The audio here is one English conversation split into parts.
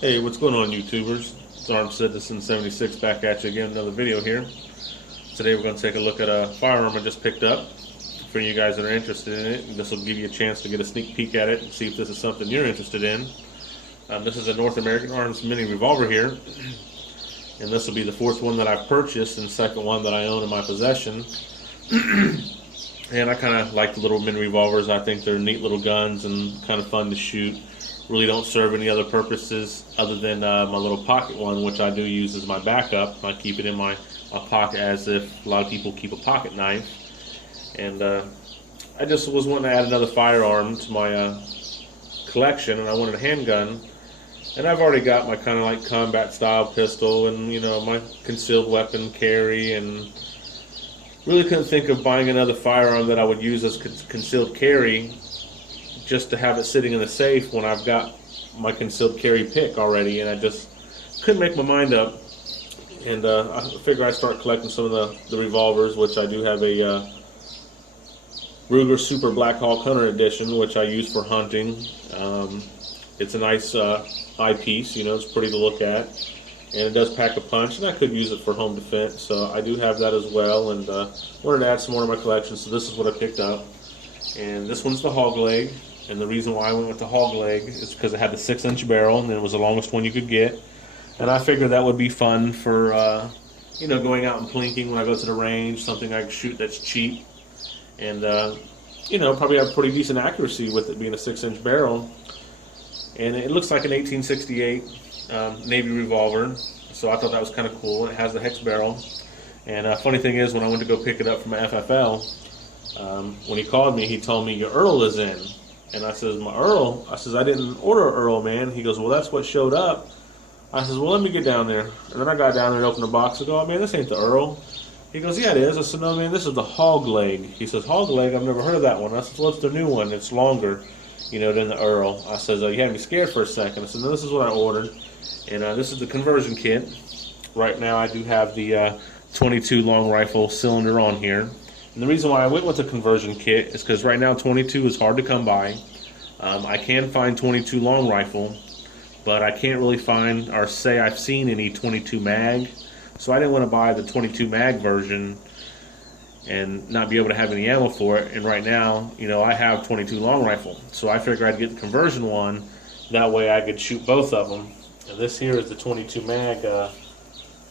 Hey, what's going on, YouTubers? It's Armed Citizen 76 back at you again, another video here. Today we're going to take a look at a firearm I just picked up. For you guys that are interested in it, this will give you a chance to get a sneak peek at it and see if this is something you're interested in. This is a North American Arms mini revolver here, and this will be the fourth one that I've purchased and second one that I own in my possession. And I kind of like the little mini revolvers. I think they're neat little guns and kind of fun to shoot. Really don't serve any other purposes other than my little pocket one, which I do use as my backup. I keep it in my pocket as if a lot of people keep a pocket knife. And I just was wanting to add another firearm to my collection, and I wanted a handgun. And I've already got my kind of like combat style pistol and, you know, my concealed weapon carry, and really couldn't think of buying another firearm that I would use as concealed carry just to have it sitting in the safe when I've got my concealed carry pick already, and I just couldn't make my mind up. And I figured I'd start collecting some of the revolvers, which I do have a Ruger Super Black Hawk Hunter Edition, which I use for hunting. It's a nice eyepiece, you know, it's pretty to look at, and it does pack a punch, and I could use it for home defense, so I do have that as well, and wanted to add some more to my collection, so this is what I picked up. And this one's the Hog Leg, and the reason why I went with the Hog Leg is because it had the 6-inch barrel, and it was the longest one you could get, and I figured that would be fun for, you know, going out and plinking when I go to the range, something I can shoot that's cheap, and, you know, probably have pretty decent accuracy with it being a 6-inch barrel. And it looks like an 1868 Navy revolver, so I thought that was kind of cool. It has the hex barrel, and funny thing is, when I went to go pick it up from my FFL, when he called me, he told me, "Your Earl is in." And I says, "My Earl?" I says, "I didn't order an Earl, man." He goes, "Well, that's what showed up." I says, "Well, let me get down there." And then I got down there and opened the box and go, "Oh, man, this ain't the Earl." He goes, "Yeah, it is." I said, "No, man, this is the Hog Leg." He says, "Hog Leg? I've never heard of that one." I said, "What's the new one? It's longer, you know, than the Earl." I says, "You had me scared for a second." I said, "No, this is what I ordered." And this is the conversion kit. Right now I do have the 22 long rifle cylinder on here. And the reason why I went with the conversion kit is because right now 22 is hard to come by. I can find 22 long rifle, but I can't really find or say I've seen any 22 mag. So I didn't want to buy the 22 mag version and not be able to have any ammo for it. And right now, you know, I have 22 long rifle, so I figured I'd get the conversion one. That way I could shoot both of them. And this here is the 22 mag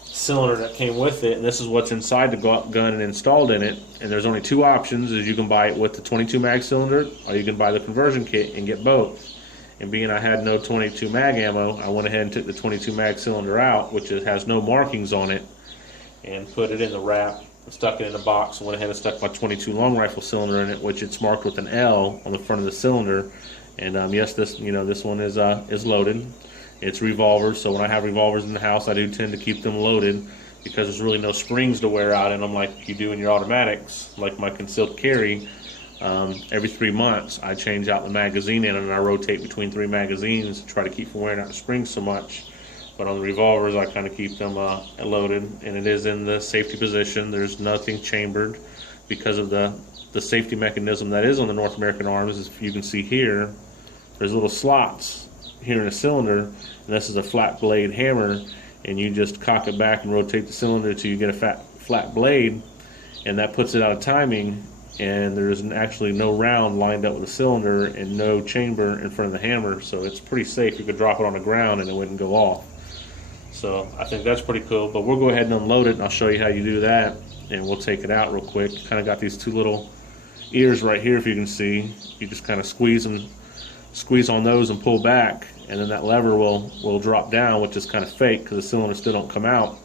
cylinder that came with it, and this is what's inside the gun and installed in it. And there's only two options: is you can buy it with the 22 mag cylinder, or you can buy the conversion kit and get both. And being I had no 22 mag ammo, I went ahead and took the 22 mag cylinder out, which has no markings on it, and put it in the wrap, stuck it in a box, and went ahead and stuck my 22 long rifle cylinder in it, which it's marked with an L on the front of the cylinder. And yes, this, you know, this one is loaded. It's revolvers, so when I have revolvers in the house, I do tend to keep them loaded because there's really no springs to wear out in them like you do in your automatics. Like my concealed carry, every 3 months I change out the magazine in it, and I rotate between 3 magazines to try to keep from wearing out the springs so much. But on the revolvers, I kind of keep them loaded, and it is in the safety position. There's nothing chambered because of the safety mechanism that is on the North American Arms. As you can see here, there's little slots here in the cylinder, and this is a flat blade hammer, and you just cock it back and rotate the cylinder until you get a flat blade, and that puts it out of timing, and there's actually no round lined up with the cylinder and no chamber in front of the hammer, so it's pretty safe. You could drop it on the ground and it wouldn't go off. So I think that's pretty cool, but we'll go ahead and unload it, and I'll show you how you do that, and we'll take it out real quick. Kind of got these two little ears right here, if you can see. You just kind of squeeze on those and pull back, and then that lever will drop down, which is kind of fake because the cylinder still don't come out.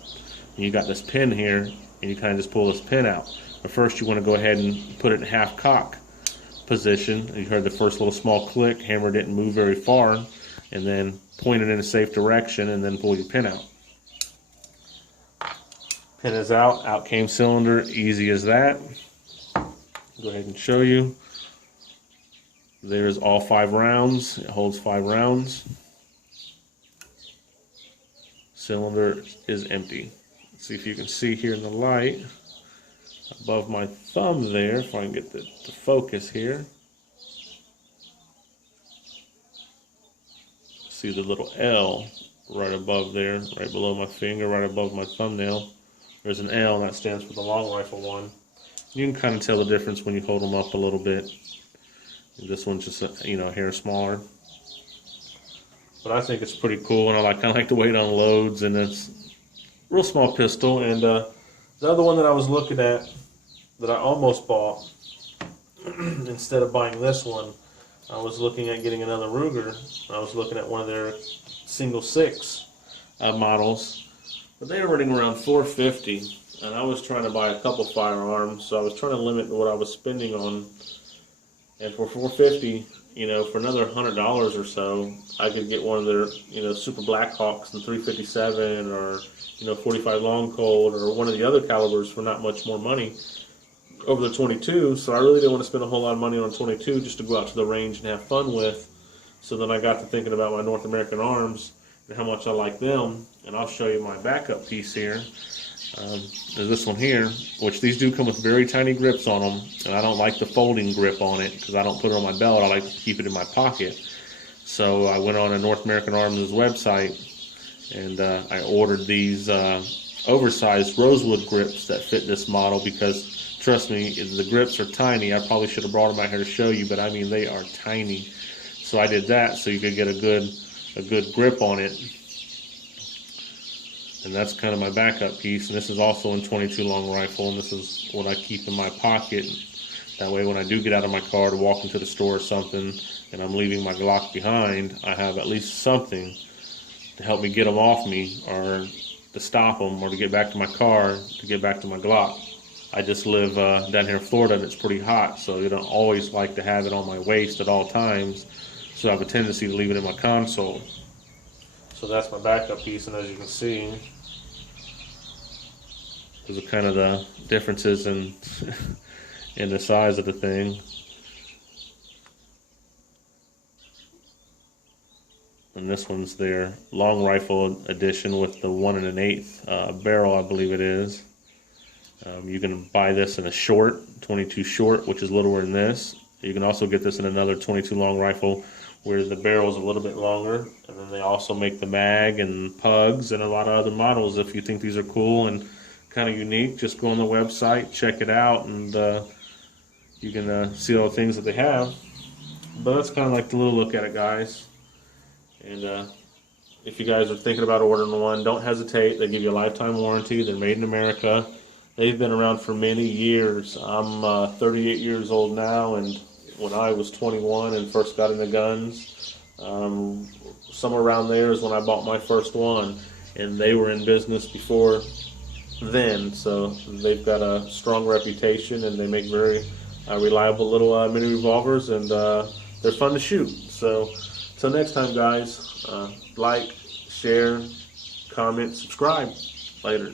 And you got this pin here, and you kind of just pull this pin out. But first you want to go ahead and put it in half cock position. You heard the first little small click, hammer didn't move very far, and then point it in a safe direction, and then pull your pin out. Pin is out came cylinder, easy as that. Go ahead and show you. There's all 5 rounds. It holds 5 rounds. Cylinder is empty. Let's see if you can see here in the light above my thumb there, if I can get the focus here. See the little L right above there, right below my finger, right above my thumbnail. There's an L, and that stands for the long rifle one. You can kind of tell the difference when you hold them up a little bit. This one's just a hair smaller. But I think it's pretty cool, and I kind of like the way it unloads, and it's a real small pistol. And the other one that I was looking at that I almost bought, instead of buying this one, I was looking at getting another Ruger. I was looking at one of their single 6 models, but they were running around $450, and I was trying to buy a couple firearms, so I was trying to limit what I was spending on. And for $450, for another $100 or so, I could get one of their, Super Blackhawks and 357, or 45 Long Colt, or one of the other calibers for not much more money over the 22. So I really didn't want to spend a whole lot of money on 22 just to go out to the range and have fun with. So then I got to thinking about my North American Arms and how much I like them. And I'll show you my backup piece here. There's this one here, which these do come with very tiny grips on them, and I don't like the folding grip on it because I don't put it on my belt. I like to keep it in my pocket. So I went on a North American Arms website, and I ordered these oversized rosewood grips that fit this model, because trust me, the grips are tiny. I probably should have brought them out here to show you, but I mean, they are tiny. So I did that so you could get a good grip on it. And that's kind of my backup piece. And this is also in 22 long rifle, and this is what I keep in my pocket. That way when I do get out of my car to walk into the store or something, and I'm leaving my Glock behind, I have at least something to help me get them off me, or to stop them, or to get back to my car, to get back to my Glock. I just live down here in Florida, and it's pretty hot, so you don't always like to have it on my waist at all times. So I have a tendency to leave it in my console. So that's my backup piece, and as you can see, these are kind of the differences in in the size of the thing. And this one's their long rifle edition with the 1 1/8 barrel, I believe it is. You can buy this in a short, 22 short, which is littler than this. You can also get this in another 22 long rifle where the barrel is a little bit longer, and then they also make the mag and pugs and a lot of other models. If you think these are cool and kind of unique, just go on the website, check it out, and you can see all the things that they have. But that's kind of like the little look at it, guys. And if you guys are thinking about ordering one, don't hesitate. They give you a lifetime warranty. They're made in America. They've been around for many years. I'm 38 years old now, and when I was 21 and first got into guns, somewhere around there is when I bought my first one, and they were in business before then, so they've got a strong reputation, and they make very reliable little mini revolvers, and they're fun to shoot. So till next time, guys, like, share, comment, subscribe. Later.